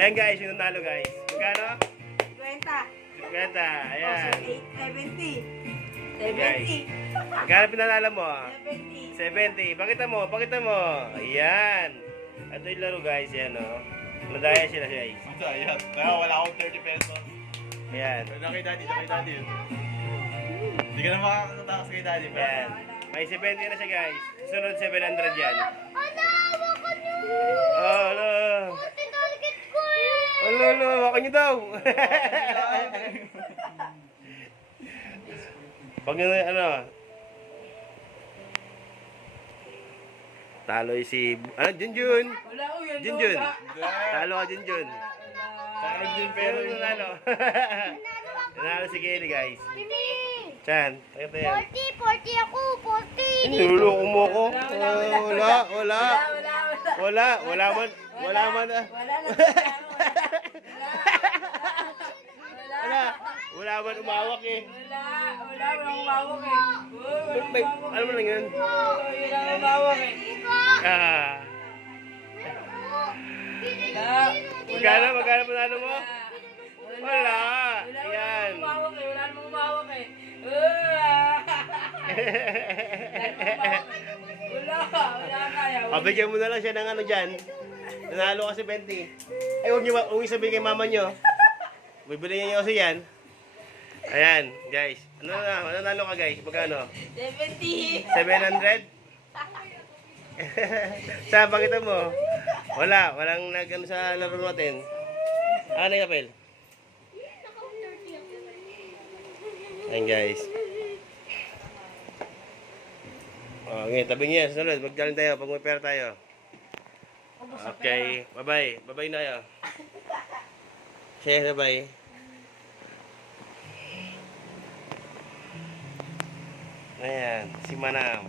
Ayan guys, yung nanalo guys. Magkano? 50. 50. Ayan. 70. Guys. 70. Magkano pinanalo mo? 70. 70. Pakita mo, pakita mo. Ayan. Ito yung laro guys, yan o. Madaya sila guys. Ayan. Kaya wala akong 30 pesos. Ayan. Kay daddy, kay daddy. Hindi ka na makakatakas kay daddy. Ayan. May 70 na siya guys. Sunod 700 yan. Ala, hawakan niyo! Oh, ano? Ate, target ko eh! Ano, ano? Hawakan niyo daw. Pag ano, talo yung si, ano, Junjun. Wala ko yun. Junjun. Talo ka, Junjun. Meron din Pero pero nanalo. Nanalo si Kelly guys. Kimi! Chan, pakita yan. 40 ako! 40! Niluloko mo ko. Wala. Wala. Wala man. Wala na. Wala man umawak eh. Wala umawak eh. May, ano mo lang yun? Wala umawak eh. Ah. Magkano panalo mo? Wala. Ayan. Wala namang umawak eh. Wala kaya. Pabigyan mo na lang siya ng ano dyan. Nanalo kasi 20. Ay, huwag niyo sabihin kay mama niyo. Bibili niyo kasi yan. Ayan, guys. Ano nanalo ka guys? Magkano? 70. 700? Saan pakita mo? Walang nag-ano sa laro natin. Ano yung apel? Ayan guys. Oh, ngayon, tabi niya. Sunod, magdalan tayo pag may pera tayo. Okay, bye-bye. Bye-bye na yun. Sige, bye-bye. Ayan, si Manam.